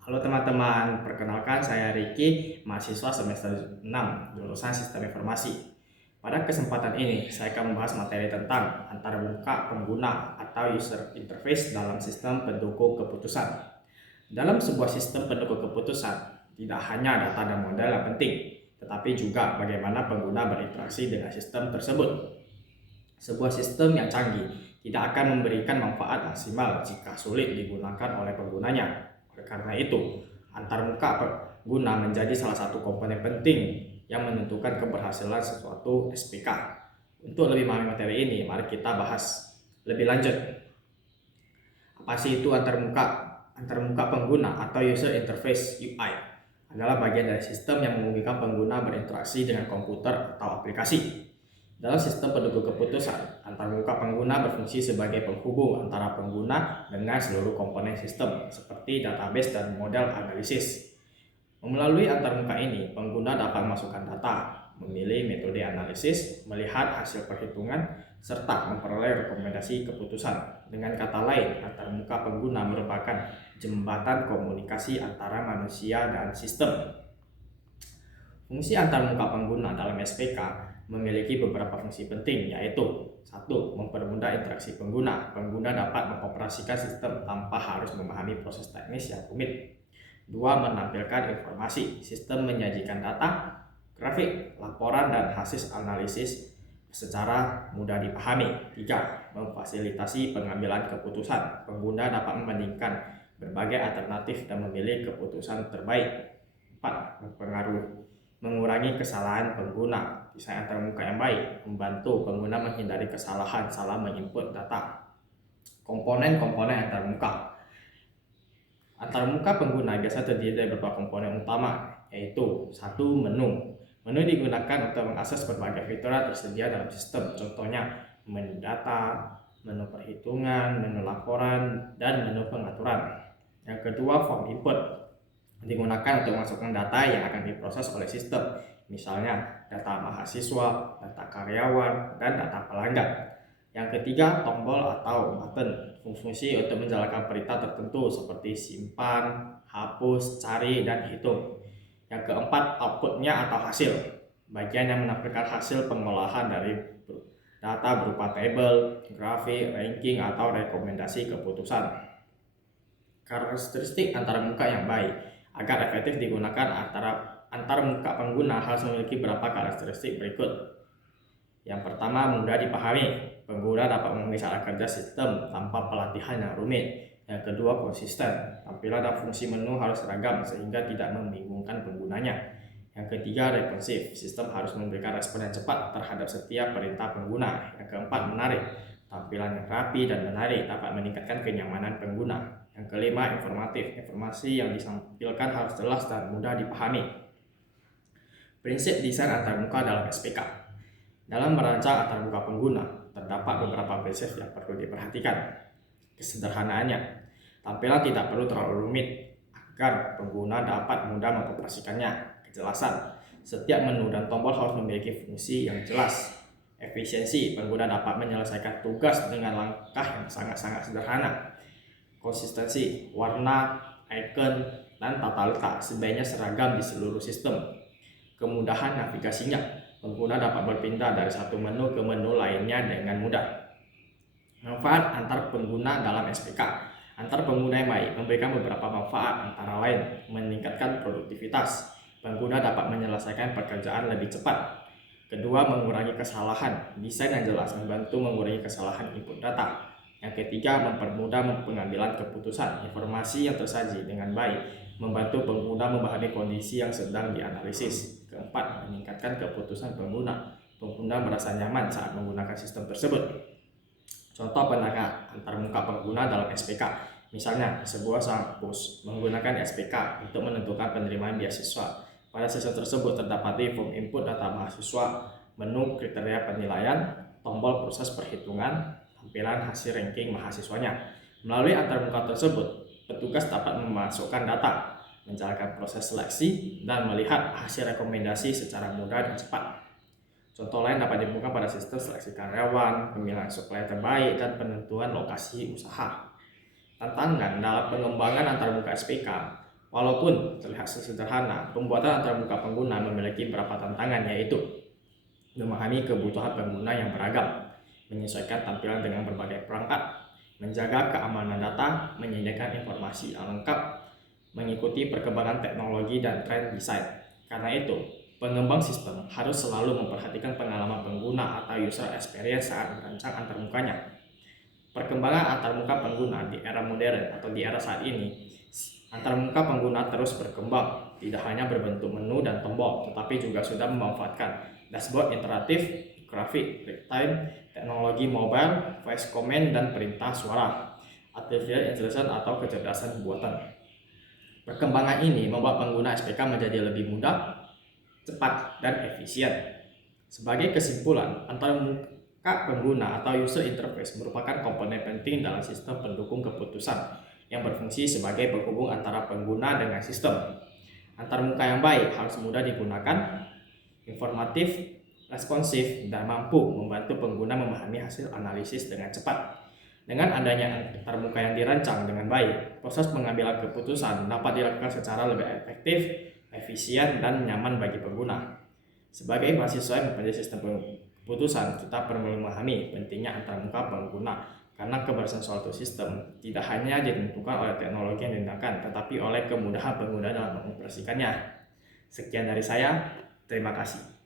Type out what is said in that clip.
Halo teman-teman, perkenalkan saya Riki, mahasiswa semester 6, jurusan Sistem Informasi. Pada kesempatan ini, saya akan membahas materi tentang antarmuka pengguna atau user interface dalam sistem pendukung keputusan. Dalam sebuah sistem pendukung keputusan, tidak hanya data dan model yang penting, tetapi juga bagaimana pengguna berinteraksi dengan sistem tersebut. Sebuah sistem yang canggih tidak akan memberikan manfaat maksimal jika sulit digunakan oleh penggunanya. Oleh karena itu, antarmuka pengguna menjadi salah satu komponen penting yang menentukan keberhasilan sesuatu SPK. Untuk lebih memahami materi ini, mari kita bahas lebih lanjut. Apa sih itu antarmuka? Antarmuka pengguna atau user interface UI adalah bagian dari sistem yang memungkinkan pengguna berinteraksi dengan komputer atau aplikasi. Dalam sistem pendukung keputusan, antarmuka pengguna berfungsi sebagai penghubung antara pengguna dengan seluruh komponen sistem, seperti database dan model analisis. Melalui antarmuka ini, pengguna dapat memasukkan data, memilih metode analisis, melihat hasil perhitungan, serta memperoleh rekomendasi keputusan. Dengan kata lain, antarmuka pengguna merupakan jembatan komunikasi antara manusia dan sistem. Fungsi antarmuka pengguna dalam SPK memiliki beberapa fungsi penting, yaitu 1. Mempermudah interaksi pengguna. Pengguna dapat mengoperasikan sistem tanpa harus memahami proses teknis yang rumit. 2. Menampilkan informasi. Sistem menyajikan data, grafik, laporan, dan hasil analisis secara mudah dipahami. 3. Memfasilitasi pengambilan keputusan. Pengguna dapat membandingkan berbagai alternatif dan memilih keputusan terbaik. 4. Mengurangi kesalahan pengguna. Desain antarmuka yang baik membantu pengguna menghindari kesalahan salah menginput data. Komponen-komponen antarmuka. Antarmuka pengguna biasa terdiri dari beberapa komponen utama, yaitu 1. Menu. Menu digunakan untuk mengakses berbagai fitur yang tersedia dalam sistem, contohnya menu data, menu perhitungan, menu laporan, dan menu pengaturan. Yang kedua, form input digunakan untuk memasukkan data yang akan diproses oleh sistem, misalnya data mahasiswa, data karyawan, dan data pelanggan. Yang ketiga, tombol atau button, fungsi untuk menjalankan perintah tertentu seperti simpan, hapus, cari, dan hitung. Yang keempat, outputnya atau hasil, bagian yang menampilkan hasil pengolahan dari data berupa tabel, grafik, ranking, atau rekomendasi keputusan. Karakteristik antarmuka yang baik. Agar efektif digunakan antarmuka pengguna harus memiliki beberapa karakteristik berikut. Yang pertama, mudah dipahami. Pengguna dapat memenuhi cara kerja sistem tanpa pelatihan yang rumit. Yang kedua, konsisten. Tampilan dan fungsi menu harus seragam sehingga tidak membingungkan penggunanya. Yang ketiga, responsif. Sistem harus memberikan respon yang cepat terhadap setiap perintah pengguna. Yang keempat, menarik. Tampilan yang rapi dan menarik dapat meningkatkan kenyamanan pengguna. Yang kelima, informatif. Informasi yang ditampilkan harus jelas dan mudah dipahami. Prinsip desain antarmuka dalam SPK. Dalam merancang antarmuka pengguna, terdapat beberapa prinsip yang perlu diperhatikan. Kesederhanaannya, tampilan tidak perlu terlalu rumit agar pengguna dapat mudah mengoperasikannya. Kejelasan, setiap menu dan tombol harus memiliki fungsi yang jelas. Efisiensi, pengguna dapat menyelesaikan tugas dengan langkah yang sangat-sangat sederhana. Konsistensi, warna, icon, dan tata letak sebaiknya seragam di seluruh sistem. Kemudahan navigasinya, pengguna dapat berpindah dari satu menu ke menu lainnya dengan mudah. Manfaat antar pengguna dalam SPK. Antar pengguna yang baik memberikan beberapa manfaat, antara lain meningkatkan produktivitas. Pengguna dapat menyelesaikan pekerjaan lebih cepat. Kedua, mengurangi kesalahan. Desain yang jelas membantu mengurangi kesalahan input data. Yang ketiga, mempermudah pengambilan keputusan. Informasi yang tersaji dengan baik membantu pengguna memahami kondisi yang sedang dianalisis. Keempat, meningkatkan keputusan pengguna. Pengguna merasa nyaman saat menggunakan sistem tersebut. Contoh penerapan antarmuka pengguna dalam SPK. Misalnya, sebuah kampus menggunakan SPK untuk menentukan penerimaan beasiswa. Pada sistem tersebut terdapat form input data mahasiswa, menu kriteria penilaian, tombol proses perhitungan, tampilan hasil ranking mahasiswanya. Melalui antarmuka tersebut, petugas dapat memasukkan data, menjalankan proses seleksi, dan melihat hasil rekomendasi secara mudah dan cepat. Contoh lain dapat ditemukan pada sistem seleksi karyawan, pemilihan supplier terbaik, dan penentuan lokasi usaha. Tantangan dalam pengembangan antarmuka SPK. Walaupun terlihat sederhana, pembuatan antarmuka pengguna memiliki beberapa tantangan, yaitu memahami kebutuhan pengguna yang beragam, menyesuaikan tampilan dengan berbagai perangkat, menjaga keamanan data, menyediakan informasi yang lengkap, mengikuti perkembangan teknologi dan tren desain. Karena itu, pengembang sistem harus selalu memperhatikan pengalaman pengguna atau user experience saat merancang antarmukanya. Perkembangan antarmuka pengguna di era modern atau di era saat ini, antarmuka pengguna terus berkembang, tidak hanya berbentuk menu dan tombol, tetapi juga sudah memanfaatkan dashboard interaktif, grafik real-time, teknologi mobile, voice command, dan perintah suara, artificial intelligence atau kecerdasan buatan. Perkembangan ini membuat pengguna SPK menjadi lebih mudah, cepat, dan efisien. Sebagai kesimpulan, antarmuka pengguna atau user interface merupakan komponen penting dalam sistem pendukung keputusan yang berfungsi sebagai penghubung antara pengguna dengan sistem. Antarmuka yang baik harus mudah digunakan, informatif, responsif, dan mampu membantu pengguna memahami hasil analisis dengan cepat. Dengan adanya antarmuka yang dirancang dengan baik, proses pengambilan keputusan dapat dilakukan secara lebih efektif, efisien, dan nyaman bagi pengguna. Sebagai mahasiswa yang mempelajari sistem keputusan, kita perlu memahami pentingnya antarmuka pengguna, karena keberhasilan suatu sistem tidak hanya ditentukan oleh teknologi yang digunakan, tetapi oleh kemudahan pengguna dalam mengoperasikannya. Sekian dari saya, terima kasih.